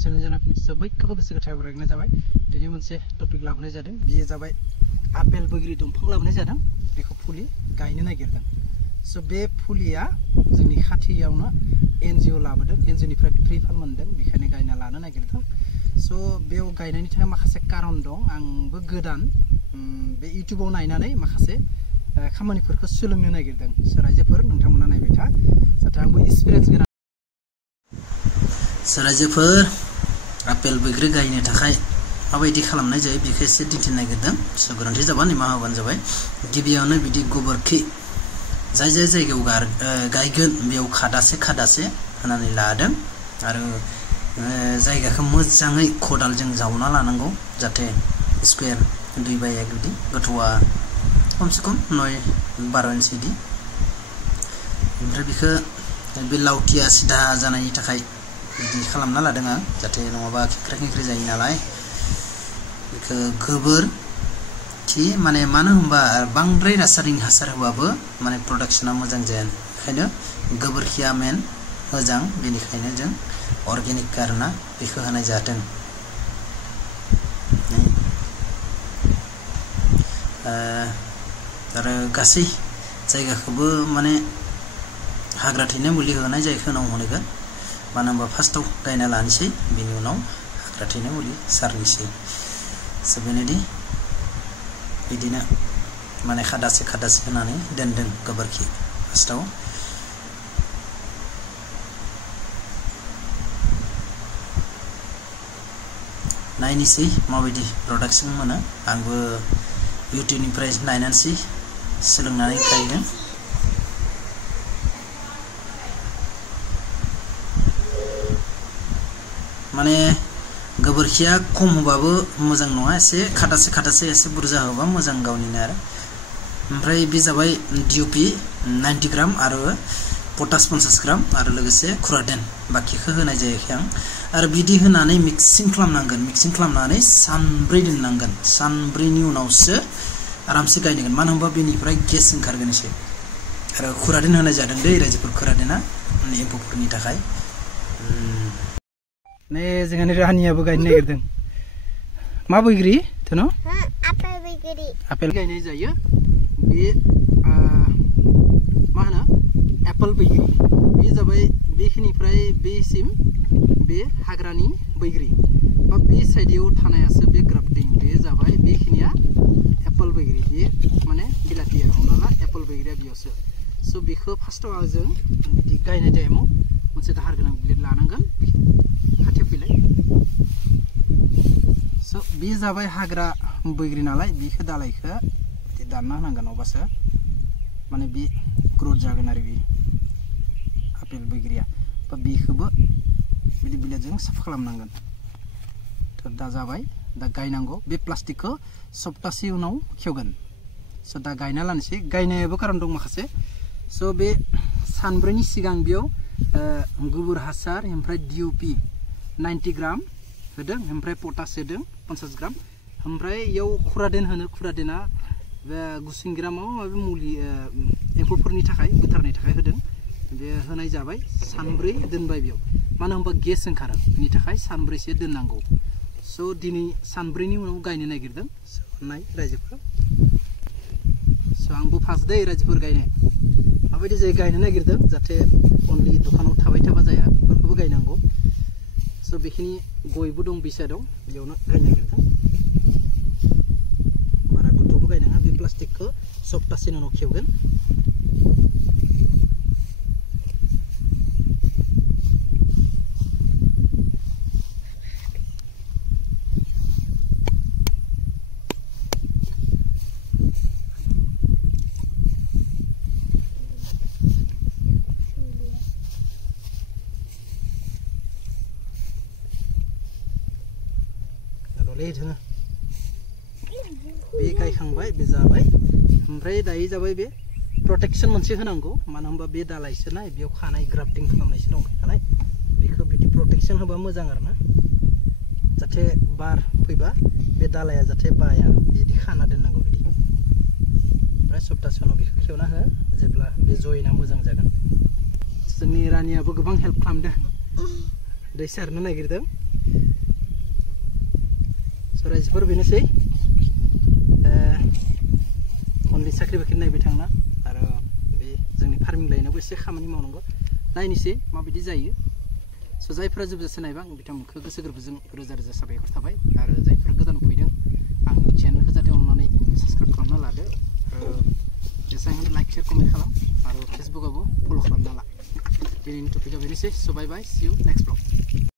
Channel जानाफिनि सबैखौबो गोसो गोथारै बरायनाय जाबाय। दिनै मोनसे टपिक लाबोनाय जादों। बेयो जाबाय आपेल बैग्रि दंफां लाबोनाय जादों। बेखौ फुलि गायनो नागिरदों। स' बे फुलिया जोंनि खाथियावनो एनजिअ लाबोदों। एनजिअनिफ्राय फ्रि फान्ड मोनदों। बेखायनो गायना लानो नागिरदों। स' बेयाव गायनायनि थाखाय माखासे कारन दं। आंबो गोदान बे इउटिउबाव नायनानै माखासे खामानिफोरखौ सोलोंनो नागिरदों। स' रायजोफोर नोंथांमोना नायबाय था जाहाथे आंबो एक्सपिरियेन्स गोनां। स' रायजोफोर आपेल बैग्रि गायनो थाखाय माबायदि खालामनाय जायो बेखौ एसे दिन्थिनो नागिरदों। स' गोरोन्थि जाबा निमाहा होबानो जाबाय। गिबियावनो बिदि गोबोरखि जाय जायगायाव गायगोन बेयाव खादासे होनानै लादों आरो जायगाखौ मोजाङै खदालजों जावना लानांगौ जाहाथे स्कुवेर 2/1 बिदि गोथौआ खमसे खम 9-12 इन्सि बिदि। ओमफ्राय बेखौ बे लावथिया सिदा जानायनि थाखाय बिदि खालामना लादों आं जाहाथे नङाबा खेंख्रा जायो नालाय। बेखौ गोबोरखि माने मानो होनबा बांद्राय रासायनिक हासार होबाबो माने प्रडाक्शना मोजां जाया। ओंखायनो गोबोरखिया मेन मोजां। बेनिखायनो जों अर्गेनिक आरोना बेखौ होनाय जादों। आरो गासै जायगाखौबो माने हाग्रा थैनाय मुलि होनाय जायखौ उनाव होनगोन। मानो होनबा फार्स्टआव गायना लानोसै बेनि उनाव हाग्रा थैनाय मुलि सारनोसै। स' बेनोदि बिदिनो माने खादासे होनानै दोनदों गोबोरखि फार्स्टआव। नायनोसै माबायदि प्रडाक्शन मोनो। आंबो इउटिउबनिफ्राय नायनानैसै सोलोंनानै गायदों। माने गोबोरखिया खम होबाबो मोजां नङा। एसे खादासे एसे बुरजा होबा मोजां गावनिनो आरो। ओमफ्राय बे जाबाय डिअपि 90 ग्राम आरो पटास 50 ग्राम आरो लोगोसे खुरादेन बाखिखौ होनाय जायाखै आं। आरो बिदि होनानै मिक्सिं खालामनांगोन। मिक्सिं खालामनानै सानब्रै दोननांगोन। सानब्रैनि उनावसो आरामसे गायनांगोन। मानो होनबा बेनिफ्राय गेस ओंखारगोन एसे। आरो खुरादेन होनाय जादों दै रायजोफोर। खुरादेना एम्फौफोरनि थाखाय। नै जोंहानि रानियाबो गायनो नागिरदों। मा बैग्रि थनो? आपेल बैग्रि। आपेल गायनाय जायो। बे मा होनो एप्पल बैग्रि। बे जाबाय बेखिनिफ्राय बेसिम बे हाग्रानि बैग्रि बा बे साइडआव थानायासो बे ग्राफ्टिं। बे जाबाय बेखिनिया एप्पल बैग्रि। बे माने बिलाथि आरो हमना ला एप्पल बैग्रिया बेयावसो। स' बेखौ फार्स्टआव जों बिदि गायनाय टाइमाव मोनसे दाहार गोनां ब्लेड लानांगोन। खाथियाव फैलाय। स' बे जाबाय हाग्रा बैग्रि नालाय बेखौ दालायखौ दानना होनांगोन अब्लासो माने बे ग्रथ जागोन आरो बे आपेल बैग्रिया। बा बेखौबो बिदि बिलाइजों साफा खालामनांगोन। थ' दा जाबाय। दा गायनांगौ। बे प्लास्टिकखौ सप्तासे उनाव खेवगोन। स' दा गायना लानोसै। गायनायाबो कारन दं माखासे। स' बे सानब्रैनि सिगां बेयाव गोबोर हासार ओमफ्राय डिअपि 90 ग्राम होदों। ओमफ्राय पटास होदों 50 ग्राम। ओमफ्राय इयाव खुरादेन होनो। खुरादेना गुसिंग्रामाव माबा मुलि एम्फौफोरनि थाखाय बुथारनायनि थाखाय होदों। बे होनाय जाबाय। सानब्रै दोनबाय बेयाव। मानो होनबा गेस ओंखारो। बेनि थाखाय सानब्रैसो दोननांगौ। स' दिनै सानब्रैनि उनाव गायनो नागिरदों। नाय रायजोफोर। स' आंबो फार्स्ट दै रायजोफोर गायनाय माबायदि जायो गायनो नागिरदों जाहाथे अनलि दखानाव थाबाय थाबा जाया। बेफोरखौबो गायनांगौ। स' बेखिनि गयबो दं बे साइडआव बेयावनो गायनो नागिरदों। बारा गोथौबो गायनाङा। बे प्लास्टिकखौ सप्तासेनि उनाव खेवगोन। बे गायखांबाय। बे जाबाय। ओमफ्राय दायो जाबाय बे प्रटेक्शन मोनसे होनांगौ। मानो होनबा बे दालायसो नाय बेयाव खानाय ग्राफ्टिं खालामनायसो दं नालाय बेखौ बिदि प्रटेक्शन होबा मोजां आरोना। जाहाथे बार फैबा बे दालाया जाहाथे बाया बिदि खाना दोननांगौ बिदि। ओमफ्राय सप्तासे उनाव बेखौ खेवना हो जेब्ला बे जयेना मोजां जागोन। जोंनि रानियाबो गोबां हेल्प खालामदों। दै सारनो नागिरदों। रायजोफोर बेनोसै अनलि साख्रि बाख्रि नायबाय थांना आरो बे जोंनि फार्मिं लाइनावबो एसे खामानि मावनांगौ नायनोसै माबायदि जायो स' जायफोरा जोबजासे नायबाय आं बिथांमोनखौ गोसो गोरबोजों रोजा रोजा साबायखर थाबाय आरो जायफोरा गोदान फैदों आंनि चेनेलखौ जाहाथे अननानै साबस्क्राइब खालामना लादो आरो जेसेबां लाइक शेयार कमेन्ट खालाम आरो फेसबुकआवबो फल' खालामना ला दिनैनि टपिकआ बेनोसै स' बाय बाय सि इउ नेक्स्ट ब्लग